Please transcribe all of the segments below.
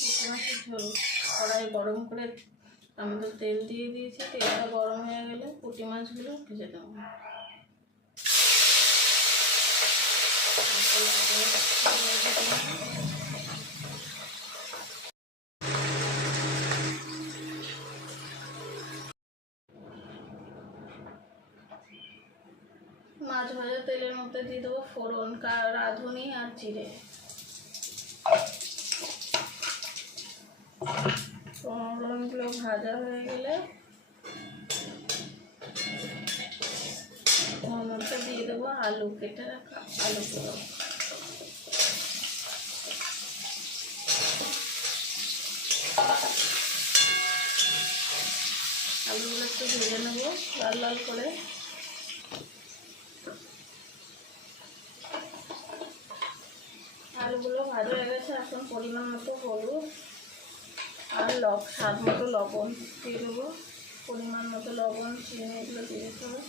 পুঁটি মাছের ঝোল। কড়াই গরম করে আমাদের তেল দিয়ে দিয়েছি, তেলটা গরম হয়ে গেলে পুঁটি মাছগুলো ভেজে দেবো। মাছ ভাজা তেলের মধ্যে দিয়ে দেবো ফোড়ন, রাঁধুনি আর জিরে। ফোড়নগুলো ভাজা হয়ে গেলে ওর মধ্যে দিয়ে দেবো আলু, কেটে রাখা আলুগুলো। আলুগুলো একটু ভেজে নেবো লাল লাল করে। আলুগুলো ভাজা হয়ে গেছে, এখন পরিমাণ মতো হলুদ আর স্বাদ মতো লবণ দিয়ে দেবো। পরিমাণ মতো লবণ, চিনি এগুলো দিয়ে দিতে হবে।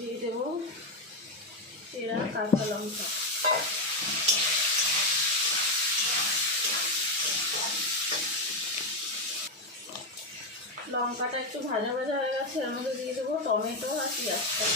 দিয়ে দেবো চেরা কাঁচা লঙ্কা। লঙ্কাটা একটু ভাজা ভাজা হয়ে গেছে, এর মধ্যে দিয়ে দেবো টমেটো আর পেঁয়াজটা।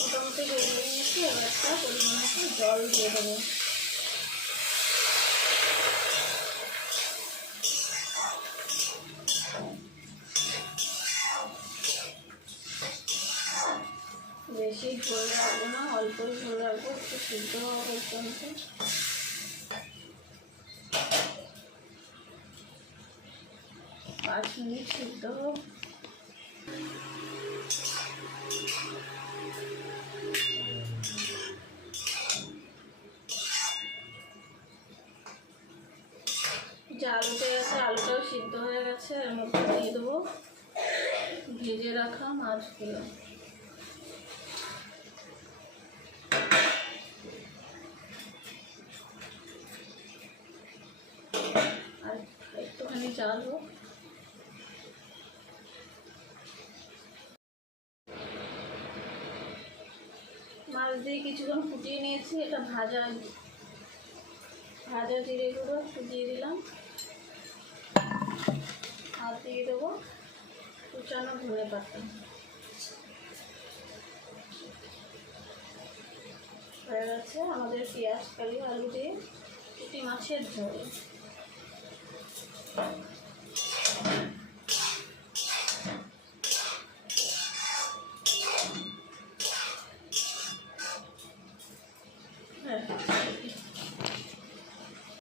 মোটামুটি ভেজে নিয়েছি, এবার একটা পরিমাণ মতো জল দিয়ে দেবো। বেশি ঝোল রাখবো না, অল্পই ঝোল রাখবো, একটু সিদ্ধ হওয়া পর্যন্ত। 5 মিনিট সিদ্ধ হোক। যে আলুটা আছে, আলুটাও সিদ্ধ হয়ে গেছে, এর মধ্যে দিয়ে দেবো ভেজে রাখা মাছগুলো। আর একটুখানি জাল হোক। মাছ দিয়ে কিছুক্ষণ ফুটিয়ে নিয়েছি। এটা ভাজা জিরে গুঁড়ো একটু দিয়ে দিলাম, আর দিয়ে দেবো কুচানো ধনে পাতা। হয়ে গেছে আমাদের পেঁয়াজ কালি আলু দিয়ে পুঁটি মাছের ঝোল।